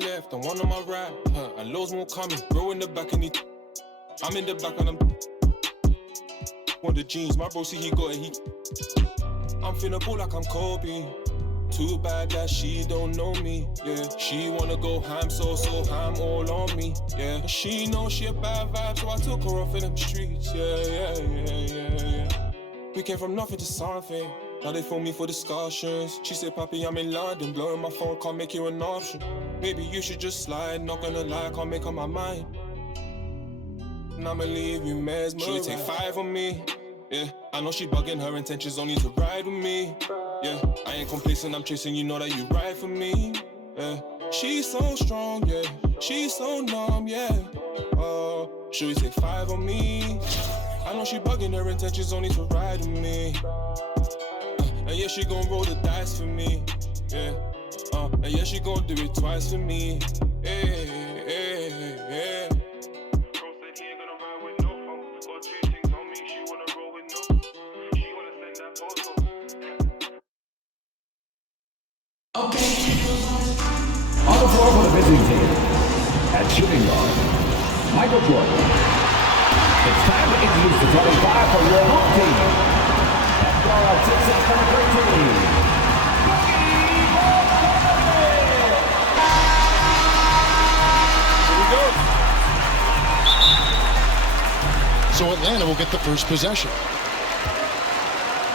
left and one on my right, and loads more coming. Bro in the back and I'm in the back and I'm on the jeans. My bro see he got it. I'm finna ball like I'm Kobe. Too bad that she don't know me, yeah. She wanna go ham, so ham all on me, yeah. She knows she a bad vibe, so I took her off in them streets, yeah. We came from nothing to something. Now they phone me for discussions. She said, Papi, I'm in London, blowing my phone, can't make you an option. Maybe you should just slide, not gonna lie, can't make up my mind. And I'ma leave you mesmerized. She take 5 on me, yeah. I know she bugging, her intentions only to ride with me, yeah. I ain't complacent, I'm chasing, you know that you ride for me, yeah. She's so strong, yeah. She's so numb, yeah. Should we take 5 on me? I know she bugging, her intentions only to ride with me. And yeah, she gon' roll the dice for me, yeah. And yeah, she gon' do it twice for me, yeah. Okay. On the floor for the visiting team, at shooting guard, Michael Jordan. It's time to introduce the 25 for your home team. At guard, 6'6", number 13. So Atlanta will get the first possession.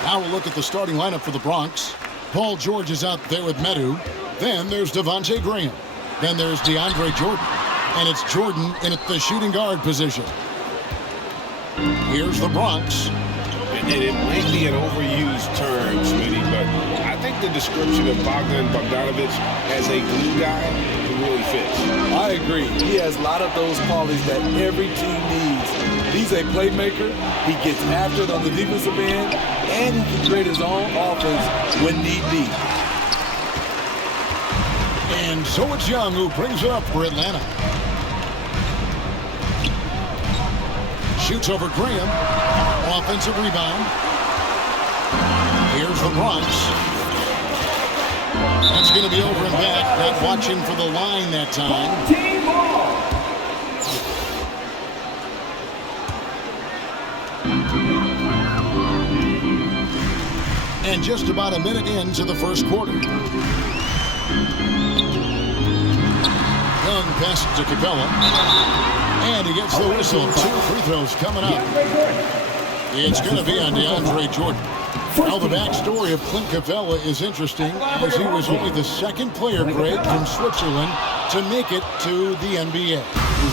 Now we'll look at the starting lineup for the Bronx. Paul George is out there with Medu. Then there's Devontae Graham. Then there's DeAndre Jordan. And it's Jordan in at the shooting guard position. Here's the Bronx. And it might be an overused term, Smitty, but I think the description of Bogdan Bogdanovic as a glue guy really fits. I agree. He has a lot of those qualities that every team needs. He's a playmaker. He gets after it on the defensive end, and he can create his own offense when need be. And so it's Young who brings it up for Atlanta. Shoots over Graham. Offensive rebound. Here's the Bronx. That's going to be over and back. Not watching for the line that time. Team ball. And just about a minute into the first quarter. Young passes to Capella. And he gets the whistle. 2 free throws coming up. It's going to be on DeAndre Jordan. Now, the backstory of Clint Capella is interesting, as he was only the second player, Greg, from Switzerland to make it to the NBA.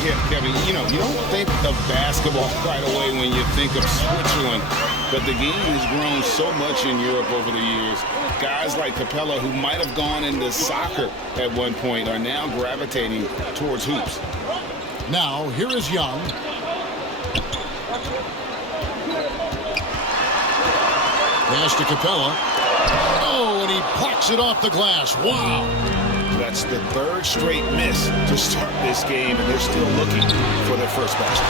Yeah, Kevin, you don't think of basketball right away when you think of Switzerland, but the game has grown so much in Europe over the years. Guys like Capella, who might have gone into soccer at one point, are now gravitating towards hoops. Now, here is Young. Pass to Capella. Oh, and he plucks it off the glass. Wow. That's the 3rd straight miss to start this game, and they're still looking for their first basket.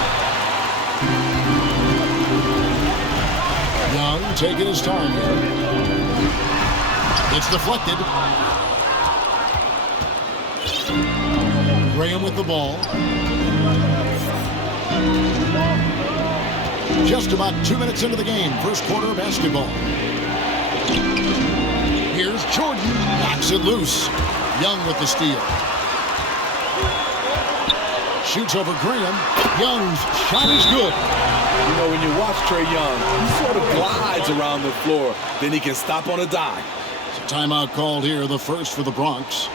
Young taking his time here. It's deflected. Graham with the ball. Just about 2 minutes into the game. First quarter of basketball. Here's Jordan. Knocks it loose. Young with the steal. Shoots over Graham. Young's shot is good. You know, when you watch Trae Young, he sort of glides around the floor. Then he can stop on a dime. It's a timeout called here, the first for the Bronx.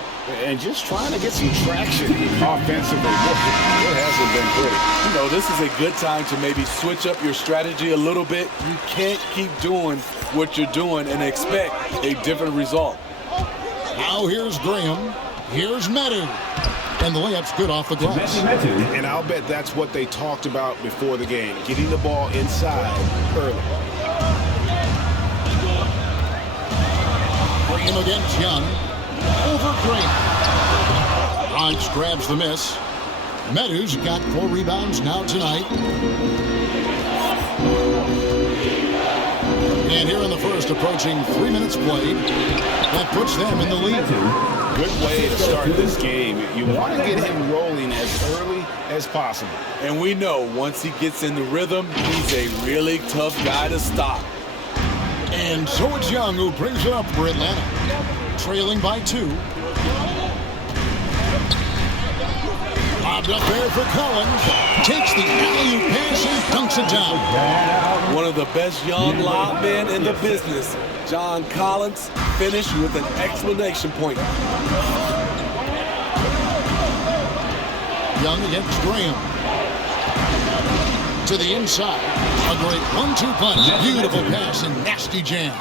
And just trying to get some traction offensively. It hasn't been pretty. You know, this is a good time to maybe switch up your strategy a little bit. You can't keep doing what you're doing and expect a different result. Now here's Graham. Here's Medu. And the layup's good off the glass. And I'll bet that's what they talked about before the game, getting the ball inside early. Graham against Young. Over Graham. Bronx grabs the miss. Medu's got 4 rebounds now tonight. And here in the first, approaching 3 minutes played, that puts them in the lead. Good way to start this game. You want to get him rolling as early as possible. And we know once he gets in the rhythm, he's a really tough guy to stop. And so it's Young who brings it up for Atlanta. Trailing by 2. Lobbed up there for Collins. Takes the alley-oop pass and dunks it down. One of the best young lob men in the business, John Collins, finished with an exclamation point. Young against Graham. To the inside. A great 1-2 punch. Beautiful pass and nasty jam.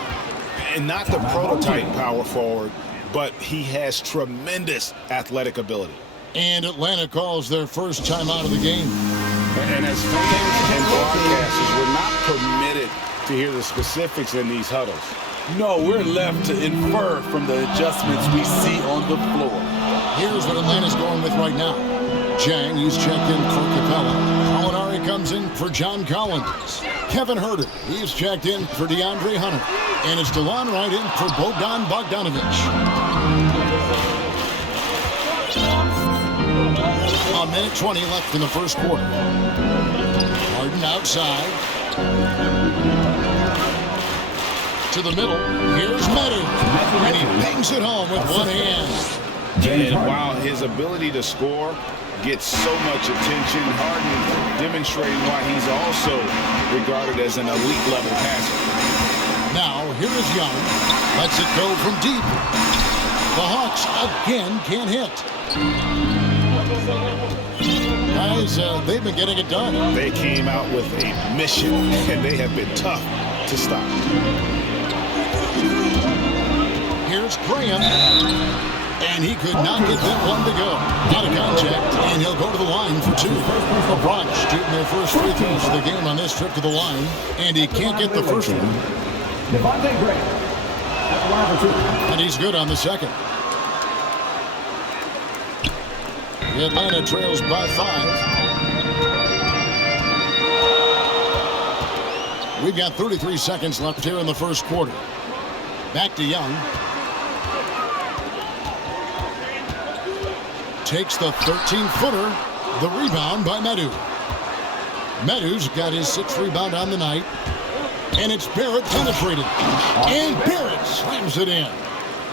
And not the prototype power forward, but he has tremendous athletic ability. And Atlanta calls their first timeout of the game. And as fans and broadcasters, we're not permitted to hear the specifics in these huddles. No, we're left to infer from the adjustments we see on the floor. Here's what Atlanta's going with right now. Chang, he's checked in for Capella. Molinari comes in for John Collins. Kevin Herter, he's checked in for DeAndre Hunter. And it's DeLon Wright in for Bogdan Bogdanovic. A minute 20 left in the first quarter. Harden outside. To the middle. Here's Medu. And he bangs it home with one hand. And while his ability to score gets so much attention, Harden demonstrating why he's also regarded as an elite level passer. Now, here is Young. Lets it go from deep. The Hawks again can't hit. Guys, they've been getting it done. They came out with a mission, and they have been tough to stop. Here's Graham. And he could not get that one to go. Out of contact, and he'll go to the line for 2. The Bronx shooting their first free throws of the game on this trip to the line, and he can't get the first one. Devontae Graham at the line for 2. And he's good on the second. Atlanta trails by 5. We've got 33 seconds left here in the first quarter. Back to Young. Takes the 13-footer. The rebound by Medu. Medu's got his 6th rebound on the night. And it's Barrett penetrated. And Barrett slams it in.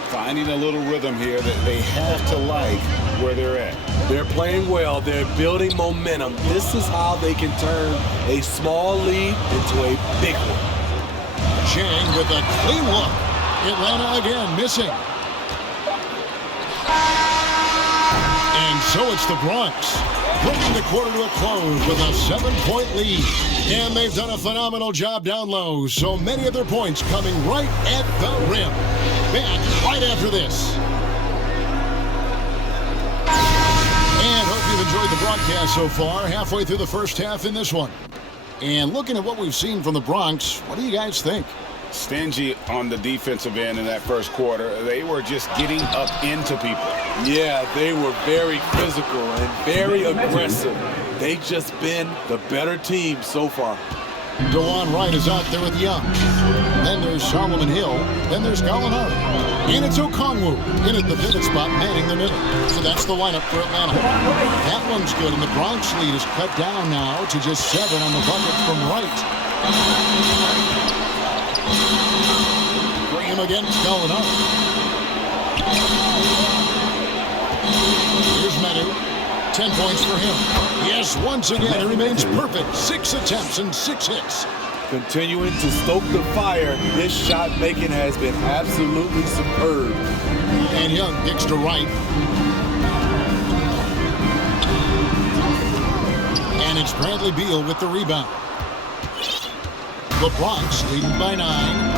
Finding a little rhythm here that they have to like where they're at. They're playing well. They're building momentum. This is how they can turn a small lead into a big one. Chang with a clean look. Atlanta again missing. And so it's the Bronx, bringing the quarter to a close with a 7-point lead. And they've done a phenomenal job down low. So many of their points coming right at the rim. Back right after this. And hope you've enjoyed the broadcast so far. Halfway through the first half in this one. And looking at what we've seen from the Bronx, what do you guys think? Stingy on the defensive end in that first quarter. They were just getting up into people. Yeah, they were very physical and very aggressive. They've just been the better team so far. DeLon Wright is out there with Young. Then there's Solomon Hill. Then there's Gallinari. And it's Okongwu in at the pivot spot, manning the middle. So that's the lineup for Atlanta. That one's good, and the Bronx lead is cut down now to just 7 on the bucket from Wright. Graham against Gallinari. Here's Medu. 10 points for him. Yes, once again, he remains perfect. 6 attempts and 6 hits. Continuing to stoke the fire, this shot making has been absolutely superb. And Young kicks to Wright. And it's Bradley Beal with the rebound. The Bronx leading by 9.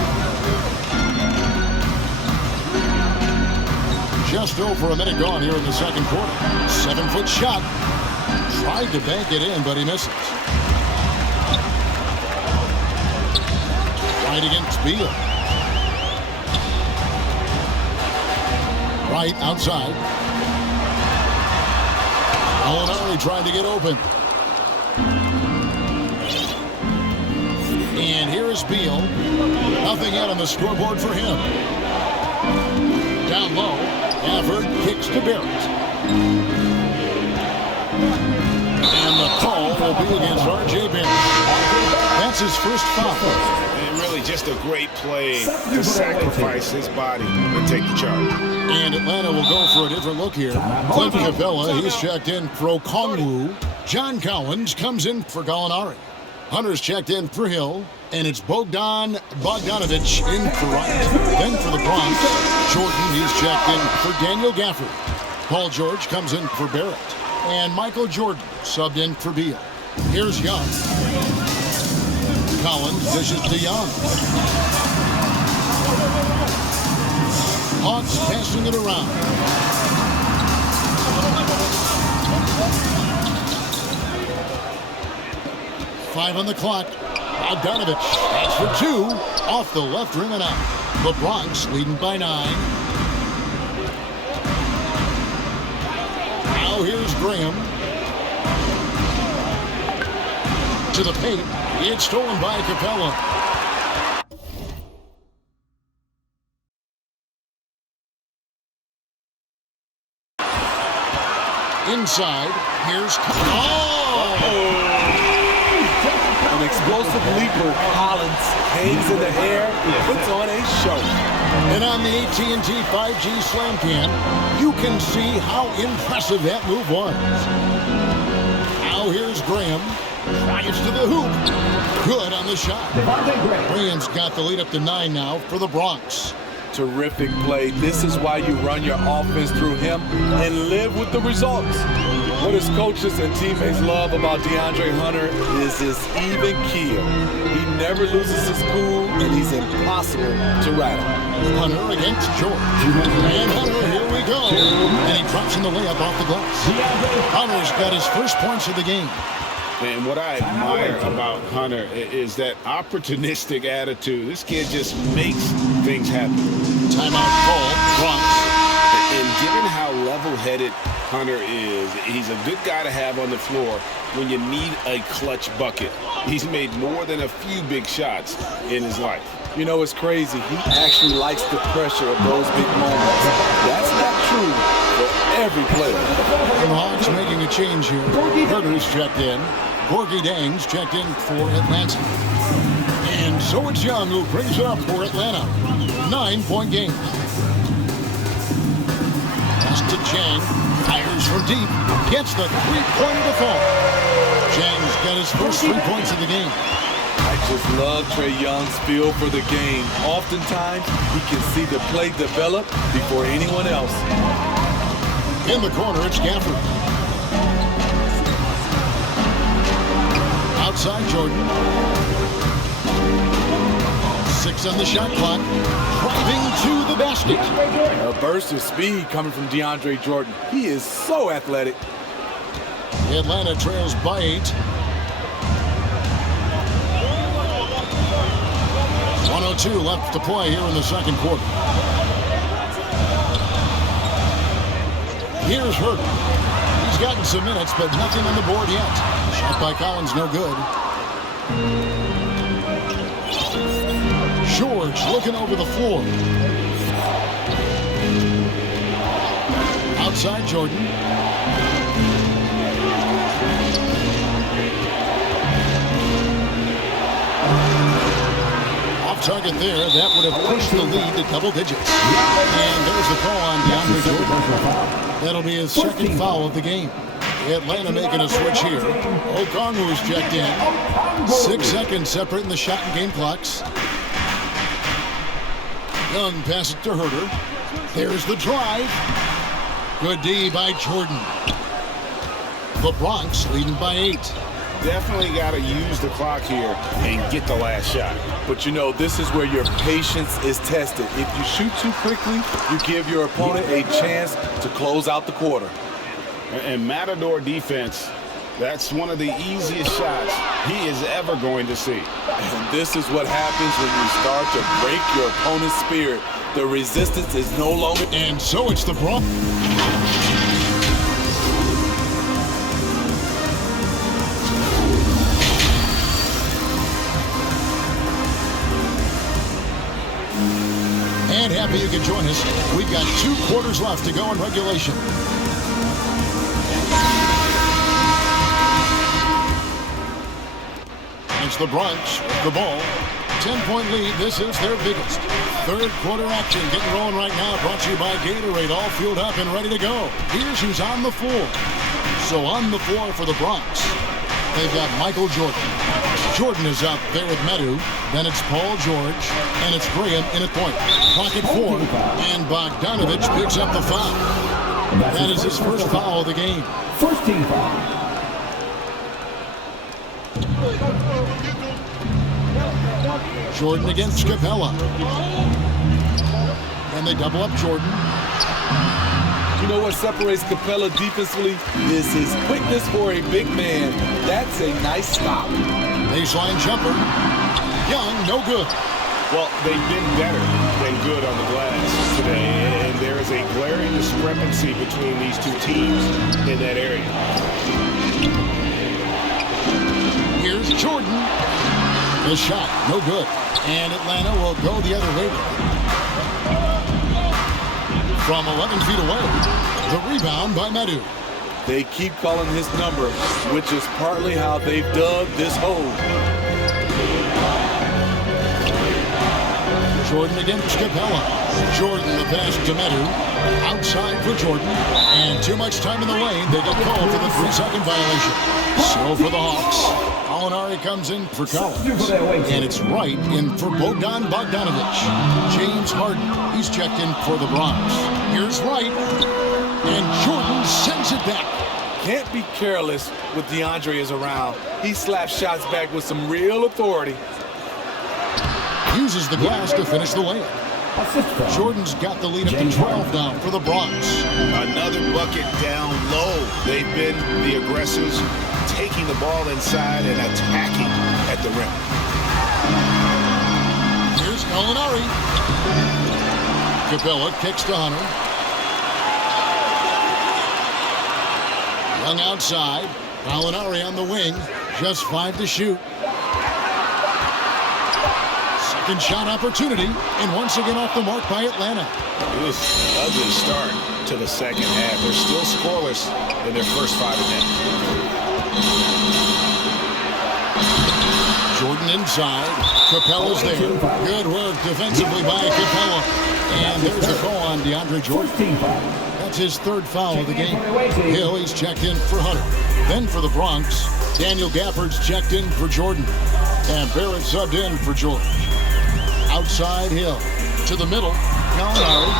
Just over a minute gone here in the second quarter. 7-foot shot. Tried to bank it in, but he misses. Right against Beal. Right outside. Gallinari trying to get open. And here is Beal. Nothing yet on the scoreboard for him. Down low, Gafford kicks to Barrett. And the call will be against R.J. Barrett. That's his first foul. And really just a great play to sacrifice his body and take the charge. And Atlanta will go for a different look here. Clint Capella, he's checked in for Okongwu. John Collins comes in for Gallinari. Hunter's checked in for Hill. And it's Bogdanovich in for Wright. Then for the Bronx, Jordan, he's checked in for Daniel Gafford. Paul George comes in for Barrett. And Michael Jordan subbed in for Beal. Here's Young. Collins dishes to Young. Hawks passing it around. Five on the clock. Bogdanovich, that's for two. Off the left rim and out. The Bronx leading by 9. Now here's Graham. To the paint. It's stolen by Capella. Inside, here's An explosive leaper, Collins hangs in the air, puts on a show. And on the AT&T 5G Slam Cam, you can see how impressive that move was. Now here's Graham. Drives to the hoop. Good on the shot. Graham's got the lead up to 9 now for the Bronx. Terrific play. This is why you run your offense through him and live with the results. What his coaches and teammates love about DeAndre Hunter is his even keel. He never loses his cool, and he's impossible to rattle. Hunter against George. And Hunter, here we go. And he drops in the layup off the glass. Hunter's got his first points of the game. And what I admire about Hunter is that opportunistic attitude. This kid just makes things happen. Timeout call, Bronx. And given how level-headed Hunter is, he's a good guy to have on the floor when you need a clutch bucket. He's made more than a few big shots in his life. You know, it's crazy. He actually likes the pressure of those big moments. That's not true for every player. The Hawks making a change here. Herter's checked in. Gorgie Dangs checked in for Atlanta. And so it's Young who brings it up for Atlanta. 9-point game. Pass to Chang. Fires from deep. Gets the three-pointer to fall. Chang's got his first 3 points of the game. I just love Trae Young's feel for the game. Oftentimes, he can see the play develop before anyone else. In the corner, it's Gafford. Outside Jordan. 6 on the shot clock. Driving to the basket. A burst of speed coming from DeAndre Jordan. He is so athletic. Atlanta trails by 8. 1:02 left to play here in the second quarter. Here's Hurt. He's gotten some minutes, but nothing on the board yet. Shot by Collins, no good. George looking over the floor. Outside Jordan. Off target there. That would have pushed the lead to double digits. And there's the call on DeAndre Jordan. That'll be his second foul of the game. Atlanta making a switch here. Okongwu's checked in. 6 seconds separating the shot and game clocks. Young passes to Herter. There's the drive. Good D by Jordan. The Bronx leading by 8. Definitely got to use the clock here and get the last shot. But you know, this is where your patience is tested. If you shoot too quickly, you give your opponent a chance to close out the quarter. And Matador defense, that's one of the easiest shots he is ever going to see. And this is what happens when you start to break your opponent's spirit. The resistance is no longer... And so it's the Bronx. happy you could join us. We've got 2 quarters left to go in regulation. It's the Bronx with the ball. 10-point lead. This is their biggest. Third quarter action getting rolling right now. Brought to you by Gatorade. All fueled up and ready to go. Here's who's on the floor. So on the floor for the Bronx, they've got Michael Jordan. Jordan is up there with Medu. Then it's Paul George. And it's Graham in at point. Clock at 4. And Bogdanovich picks up the foul. That is his first foul of the game. First team foul. Jordan against Capella. And they double up Jordan. You know what separates Capella defensively is his quickness for a big man. That's a nice stop. Baseline jumper. Young, no good. Well, they've been better than good on the glass today, and there is a glaring discrepancy between these two teams in that area. Here's Jordan. The shot, no good. And Atlanta will go the other way. From 11 feet away, the rebound by Medu. They keep calling his number, which is partly how they've dug this hole. Jordan against Capella. Jordan the pass to Medu. Outside for Jordan. And too much time in the lane. They get called for the 3-second violation. So for the Hawks, Alinari comes in for Collins. And it's Wright in for Bogdanovich. James Harden, he's checked in for the Bronx. Here's Wright. And Jordan sends it back. Can't be careless with DeAndre is around. He slaps shots back with some real authority. Uses the glass to finish the layup. Jordan's got the lead up to 12 now for the Bronx. Another bucket down low. They've been the aggressors, taking the ball inside and attacking at the rim. Here's Alinari. Capella kicks to Hunter. Young outside. Alinari on the wing. Just 5 to shoot. Second shot opportunity, and once again off the mark by Atlanta. It was an ugly start to the second half. They're still scoreless in their first 5 minutes. Jordan inside. Capella's there. Good work defensively by Capella. And there's the call on DeAndre Jordan. That's his 3rd foul of the game. Hill, he's checked in for Hunter. Then for the Bronx, Daniel Gafford's checked in for Jordan. And Barrett subbed in for George. Outside Hill to the middle. Gallinari.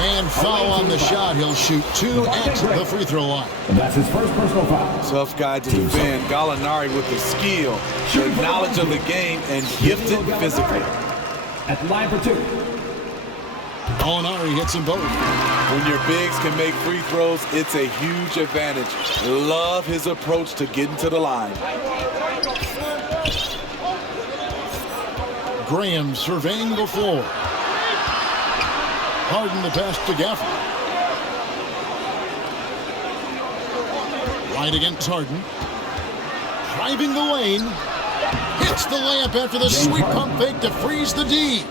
And foul on the shot. He'll shoot 2 at the free throw line. That's his first personal foul. Tough guy to defend. Gallinari with the skill, the knowledge of the game, and gifted physically. At the line for 2. Gallinari hits them both. When your bigs can make free throws, it's a huge advantage. Love his approach to getting to the line. Graham surveying the floor. Harden the pass to Gafford. Right against Harden. Driving the lane. Hits the layup after the sweet pump fake to freeze the D.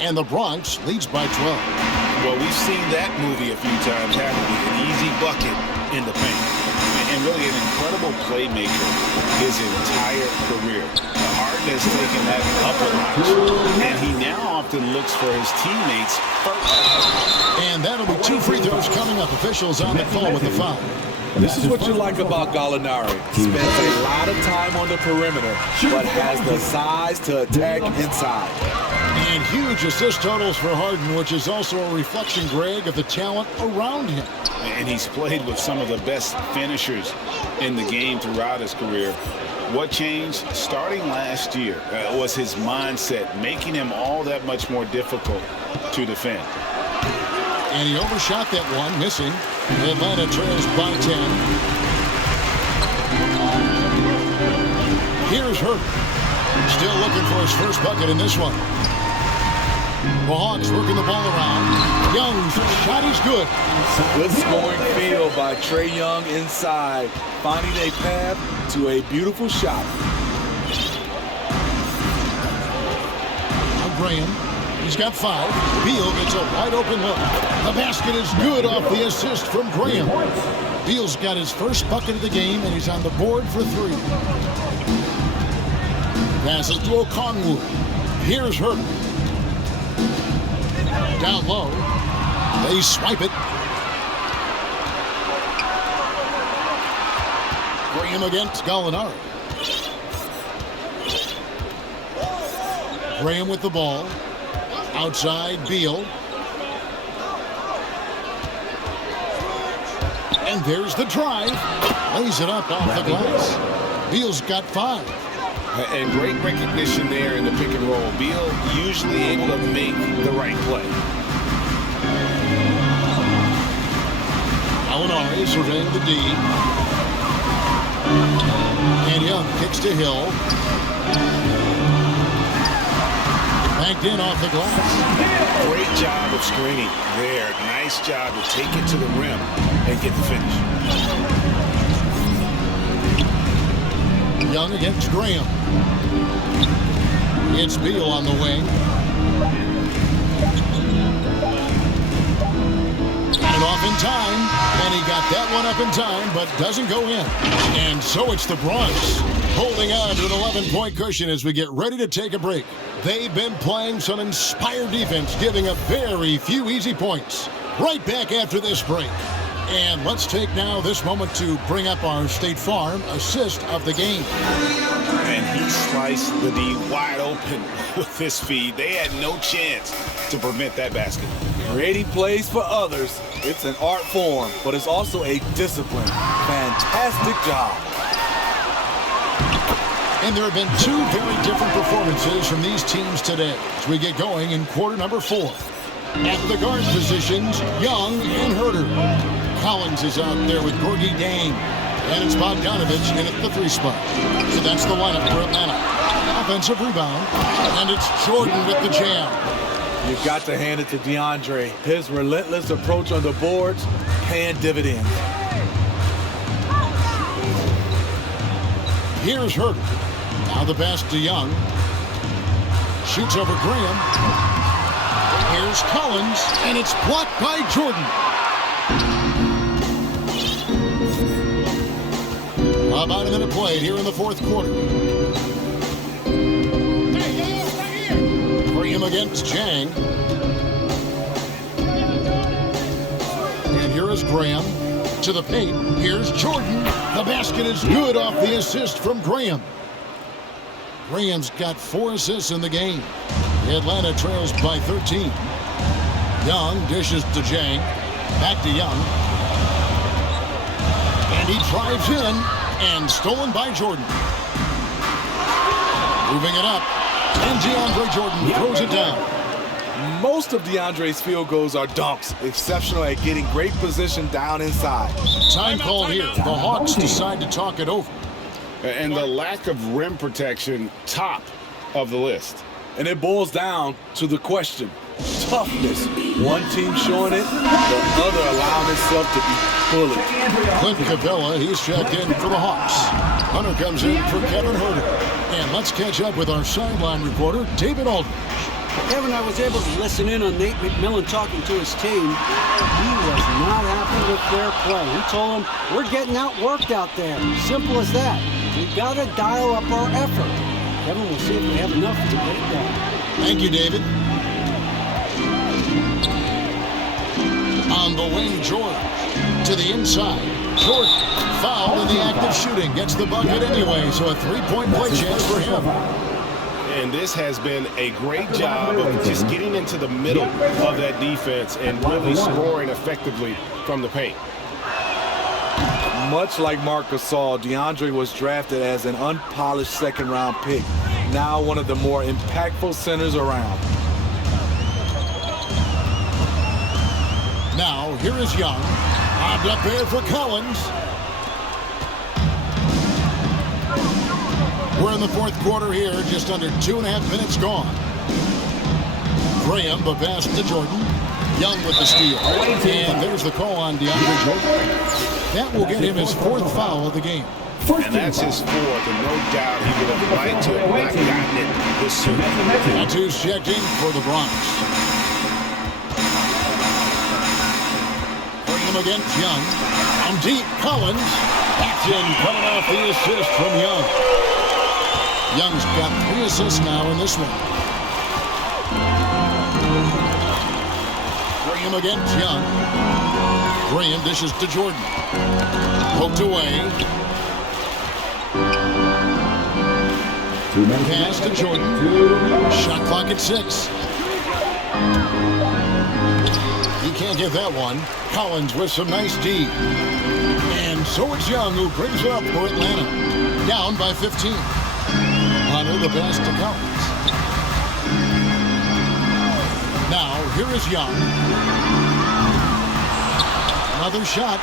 And the Bronx leads by 12. Well, we've seen that movie a few times, haven't we? An easy bucket in the paint. And really an incredible playmaker his entire career. Harden has taken that up a notch, and he now often looks for his teammates first. And that'll be 2 free throws coming up. Officials on the call with the foul. This is what you like about Gallinari. Spends a lot of time on the perimeter, but has the size to attack inside. And huge assist totals for Harden, which is also a reflection, Greg, of the talent around him. And he's played with some of the best finishers in the game throughout his career. What changed starting last year was his mindset, making him all that much more difficult to defend. And he overshot that one, missing. Atlanta trails by 10. Here's Hurt. Still looking for his first bucket in this one. The Hawks working the ball around. Young's shot is good. Good scoring field by Trae Young inside, finding a path to a beautiful shot. Now Graham. He's got 5. Beal gets a wide open look. The basket is good off the assist from Graham. Beal's got his first bucket of the game, and he's on the board for 3. Passes to Okongwu. Here's Herter. Down low. They swipe it. Graham against Gallinari. Graham with the ball. Outside, Beal. And there's the drive. Lays it up off the glass. Beal's got 5. And great recognition there in the pick and roll. Beal usually able to make the right play. Gallinari surveying the D. And Young kicks to Hill. Banked in off the glass. Great job of screening there. Nice job to take it to the rim and get the finish. Young against Graham. It's Beal on the wing. Got it off in time, and he got that one up in time, but doesn't go in. And so it's the Bronx holding on to an 11-point cushion as we get ready to take a break. They've been playing some inspired defense, giving up very few easy points. Right back after this break. And let's take now this moment to bring up our State Farm assist of the game. And he sliced the D wide open with this feed. They had no chance to prevent that basket. Creating plays for others, it's an art form, but it's also a discipline. Fantastic job. And there have been 2 very different performances from these teams today as we get going in quarter number 4. At the guard positions, Young and Herter. Collins is out there with Gorgie Dane. And it's Bogdanovich in at the 3 spot. So that's the lineup for Atlanta. Offensive rebound. And it's Jordan with the jam. You've got to hand it to DeAndre. His relentless approach on the boards paying dividends. Here's Herter. Now the pass to Young. Shoots over Graham. Here's Collins, and it's blocked by Jordan. About a minute played here in the 4th quarter. Graham against Chang. And here is Graham to the paint. Here's Jordan. The basket is good off the assist from Graham. Graham's got 4 assists in the game. Atlanta trails by 13. Young dishes to Chang. Back to Young. And he drives in. And stolen by Jordan. Moving it up. And DeAndre Jordan throws it down. Most of DeAndre's field goals are dunks. Exceptional at getting great position down inside. Time call here. The Hawks decide to talk it over. And the lack of rim protection, top of the list. And it boils down to the question. Toughness. One team showing it, the other allowing itself to be bullied. Clint Capella, he's checked in for the Hawks. Hunter comes in for Kevin Herter. And let's catch up with our sideline reporter, David Aldridge. Kevin, I was able to listen in on Nate McMillan talking to his team. He was not happy with their play. He told them, we're getting outworked out there. Simple as that. We've got to dial up our effort. Kevin, we'll see if we have enough to get it done. Thank you, David. On the wing, George. To the inside. Jordan, fouled in the act of shooting. Gets the bucket anyway, so a 3-point play chance for him. And this has been a great job of just getting into the middle of that defense and really scoring effectively from the paint. Much like Marc Gasol, DeAndre was drafted as an unpolished second-round pick. Now one of the more impactful centers around. Now, here is Young. Bobbed up there for Collins. We're in the 4th quarter here, just under 2.5 minutes gone. Graham, the pass to Jordan. Young with the steal. And there's the call on DeAndre Jordan. That will get him his 4th foul of the game. And that's his fourth, and no doubt he would have liked to have not gotten it this soon. That's who's checked in for the Bronx. Bring him against Young. On deep, Collins. Backed in, coming off the assist from Young. Young's got 3 assists now in this one. Bring him against Young. Graham dishes to Jordan. Poked away. Pass to Jordan. Shot clock at 6. He can't get that one. Collins with some nice D. And so it's Young who brings it up for Atlanta. Down by 15. Hunter the pass to Collins. Now here is Young. Another shot.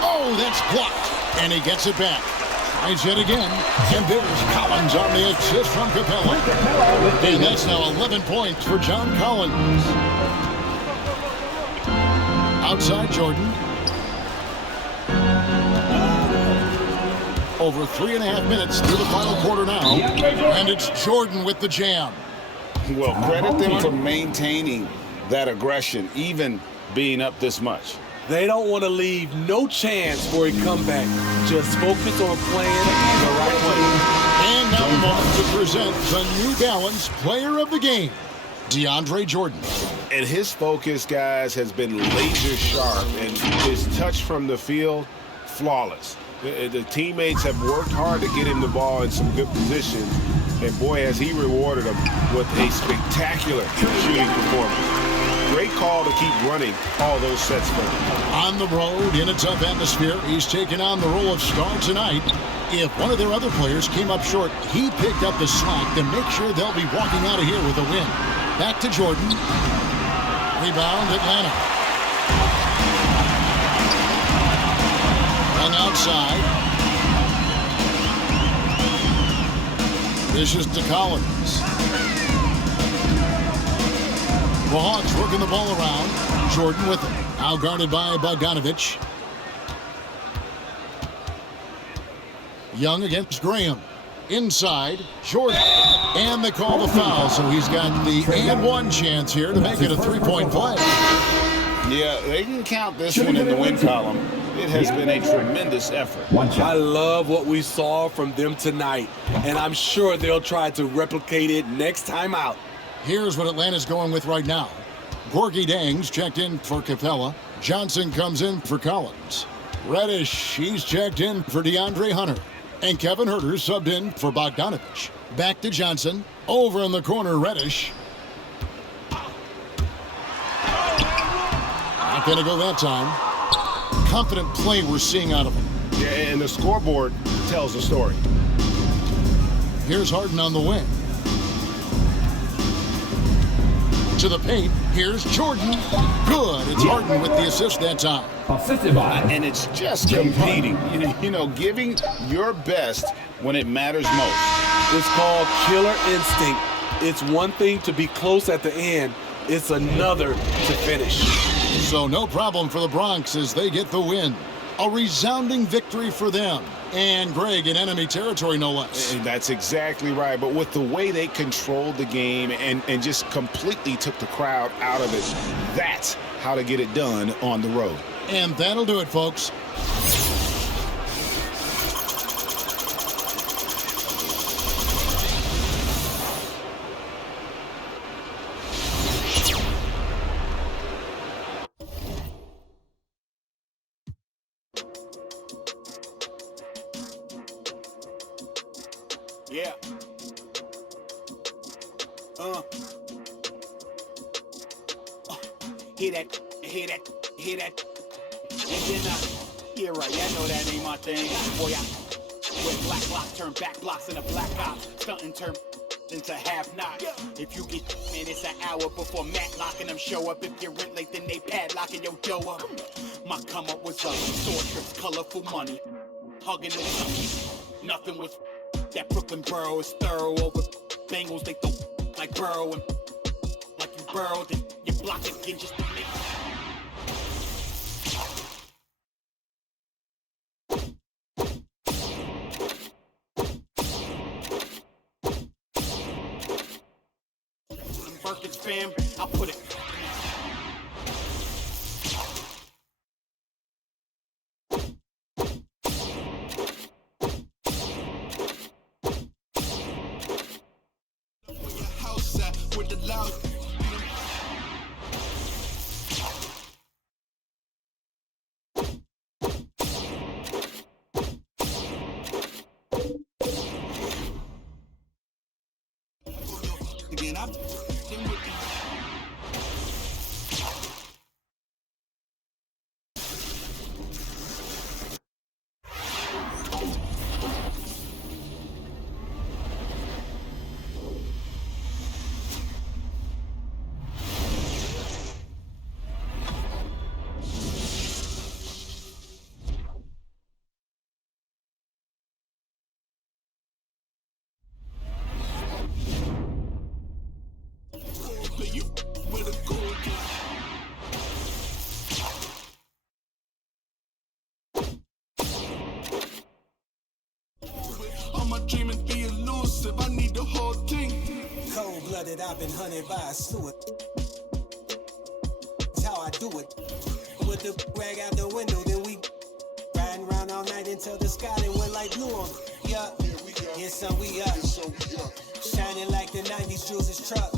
Oh, that's blocked. And he gets it back. Tries it again. And there's Collins on the assist from Capella. And that's now 11 points for John Collins. Outside Jordan. Over 3.5 minutes through the final quarter now. And it's Jordan with the jam. Well, credit them for maintaining that aggression, even being up this much. They don't want to leave no chance for a comeback. Just focus on playing the right way. And now the moment to present the New Balance Player of the Game, DeAndre Jordan. And his focus, guys, has been laser sharp, and his touch from the field, flawless. The teammates have worked hard to get him the ball in some good positions, and boy, has he rewarded them with a spectacular shooting performance. Great call to keep running all those sets for him. On the road, in a tough atmosphere, he's taking on the role of star tonight. If one of their other players came up short, he picked up the slack to make sure they'll be walking out of here with a win. Back to Jordan. Rebound, Atlanta. Hung outside. Dishes to Collins. The Hawks working the ball around. Jordan with it. Now guarded by Bogdanovich. Young against Graham. Inside, Jordan. And they call the foul, so he's got the and one chance here to make it a three-point play. Yeah, they can count this one in the win column. It has been a tremendous effort. I love what we saw from them tonight, and I'm sure they'll try to replicate it next time out. Here's what Atlanta's going with right now. Gorgie Dangs checked in for Capella. Johnson comes in for Collins. Reddish, he's checked in for DeAndre Hunter. And Kevin Huerter subbed in for Bogdanovich. Back to Johnson. Over in the corner, Reddish. Not going to go that time. Confident play we're seeing out of him. Yeah, and the scoreboard tells the story. Here's Harden on the wing. To the paint. Here's Jordan. Good. It's Harden with the assist that time. Assisted by. And it's just competing. You know, giving your best when it matters most. It's called killer instinct. It's one thing to be close at the end. It's another to finish. So no problem for the Bronx as they get the win. A resounding victory for them. And Greg in enemy territory, no less. And that's exactly right. But with the way they controlled the game and just completely took the crowd out of it, that's how to get it done on the road. And that'll do it, folks. Yeah. Hear that, hear that, hear that. And then, yeah, right, yeah, I know that ain't my thing. Boy, I wear black blocks, turn back blocks in a black eye. Stunting turn into half knock. If you get, man, it's an hour before Matlock and them show up. If you're rent late, then they padlocking your dough up. My come up was up, sword trips, colorful money. Hugging the tummy. Nothing was that Brooklyn borough is thorough over Bengals. They throw like Burrow and like you burrowed and you block it again just to make. fam. I'll put it. Where your house at? Where the loud? Again, I'm with you. You where the gold all my dreaming be elusive. I need the whole thing. Cold-blooded, I've been hunted by a steward. That's how I do it. With the rag out the window, then we riding around all night until the sky then went like blue on. Yeah, yes, son, we up. Shining like the 90s Jules' truck.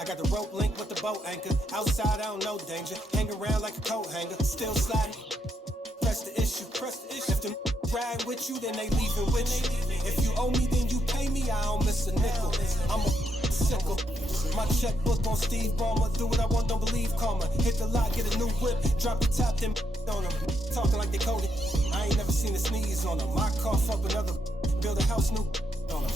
I got the rope link with the boat anchor. Outside, I don't know danger. Hang around like a coat hanger. Still sliding. Press the issue. If them ride with you, then they leaving with you. If you owe me, then you pay me. I don't miss a nickel. I'm a sickle. My checkbook on Steve Ballmer. Do what I want, don't believe karma. Hit the lot, get a new whip. Drop the top, then on them. Talking like they coded. I ain't never seen a sneeze on them. My cough up another. Build a house new on them.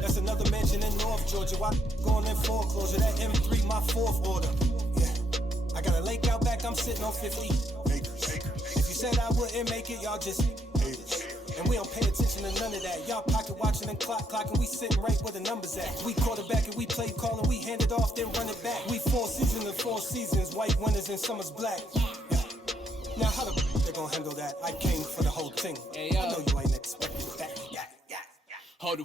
That's another mansion in North Georgia. Why going in foreclosure? That M3, my fourth order. Yeah, I got a lake out back. I'm sitting on 50 acres. If you said I wouldn't make it, y'all just haters. And we don't pay attention to none of that. Y'all pocket watching and clocking. We sitting right where the numbers at. We quarterback and we play call and we hand it off, then run it back. We 4 seasons and 4 seasons. White winners and summer's black. Yeah. Now how the they gonna handle that? I came for the whole thing. Hey, yo. I know you ain't expecting that. Hold the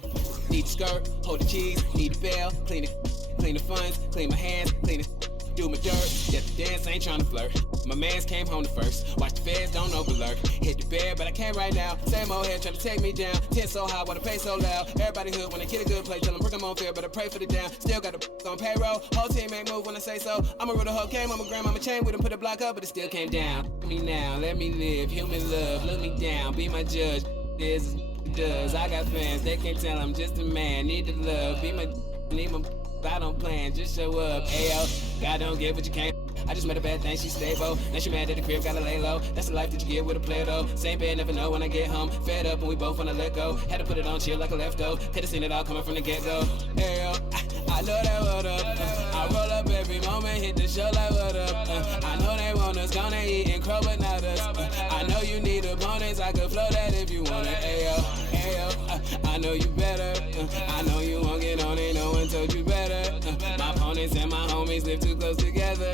need the skirt, hold the cheese, need the bell, clean the funds, clean my hands, clean it, do my dirt. Just the dance, ain't tryna flirt. My mans came home the first. Watch the feds, don't overlurk. Hit the bed, but I can't right now. Same old head tryna take me down. Tent so high, wanna pay so loud. Everybody hood when they get a good play, tell them bring them on fair, but I pray for the down. Still got the on payroll. Whole team ain't move when I say so. I'ma rule the whole game, I'ma grab my chain with him, put a block up, but it still came down. Let me now, let me live, human love, look me down, be my judge. This is does. I got fans, they can't tell I'm just a man. Need the love, be my, need my, I don't plan, just show up. Ayo, God don't give what you can't. I just met a bad thing, she stable. Now she mad at the crib, gotta lay low. That's the life that you get with a player though. Same bed, never know when I get home. Fed up and we both wanna let go. Had to put it on chill like a leftover. Could've seen it all coming from the get-go. Ayo, I know that what up. I roll up every moment, hit the show like what up. I know they want us, gonna eat and crow, but not us. I know you need opponents, I could flow that if you want it. Ayo, ayo, I know you better. I know you won't get on it, no one told you better. My opponents and my homies live too close together.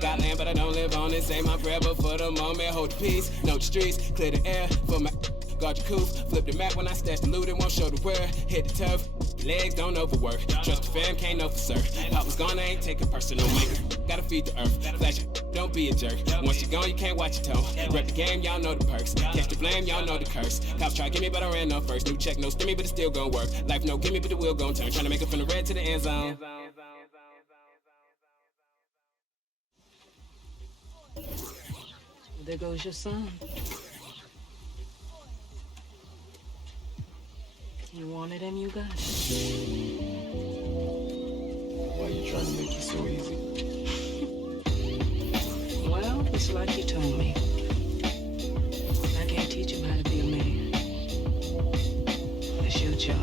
Got land, but I don't live on it. Say my prayer, but for the moment, hold the peace. Know the streets, clear the air for my. Guard your coof, flip the map when I stash the loot, it won't show the where. Hit the turf, legs don't overwork. Trust the fam, can't know for certain. Papa's gone, I ain't taking personal maker. Gotta feed the earth, flash it, don't be a jerk. Once you're gone, you can't watch your tone. Rep the game, y'all know the perks. Catch the blame, y'all know the curse. Cops try to get me, but I ran off first. New check, no stimmy, but it's still gon' work. Life no gimme, but the wheel gon' turn. Tryna make it from the red to the end zone. There goes your son. You wanted him, you got it. Why are you trying to make it so easy? Well, it's like you told me. I can't teach him how to be a man. That's your job.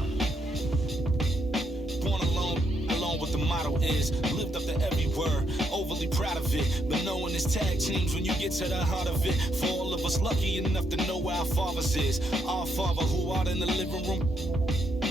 Born alone what the motto is. Lived up to every word, overly proud of it. But knowing it's tag teams when you get to the heart of it. For all of us lucky enough to know where our fathers is. Our father who out in the living room.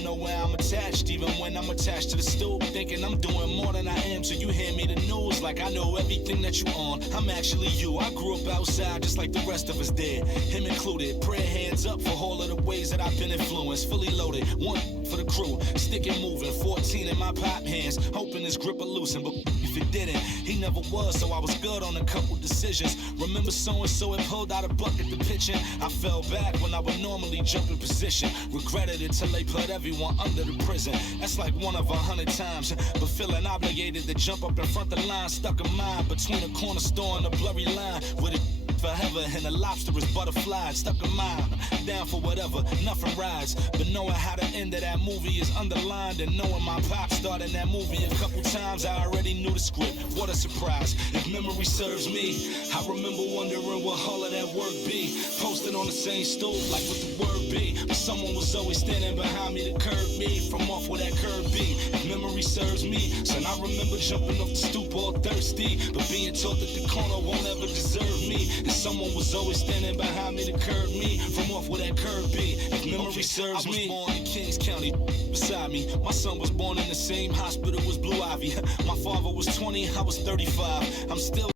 Know where I'm attached, even when I'm attached to the stool. Thinking I'm doing more than I am, so you hand me the news like I know everything that you on. I'm actually you. I grew up outside just like the rest of us did. Him included. Prayer hands up for all of the ways that I've been influenced. Fully loaded. One for the crew. Stick it moving, 14 in my pop hands, hoping his grip will loosen, but if it didn't, he never was, so I was good on a couple decisions. Remember so-and-so had pulled out a bucket to pitching. I fell back when I would normally jump in position. Regretted it till they put everyone under the prison. That's like 1 of 100 times, but feeling obligated to jump up in front of the line. Stuck in mind between a corner store and a blurry line with it forever and a lobster is butterflies. Stuck in mind, down for whatever, nothing rides. But knowing how the end of that movie is underlined, and knowing my pop starred in that movie a couple times, I already knew the script. What a surprise. If memory serves me, I remember wondering what all of that work be. Posted on the same stool like what the word be, but someone was always standing behind me to curb me from off where that curb be. If memory serves me, son, I remember jumping off the stoop all thirsty, but being told that the corner won't ever deserve me. Someone was always standing behind me to curb me from off where that curb be. If memory serves me, I was born in Kings County beside me. My son was born in the same hospital as Blue Ivy. My father was 20, I was 35. I'm still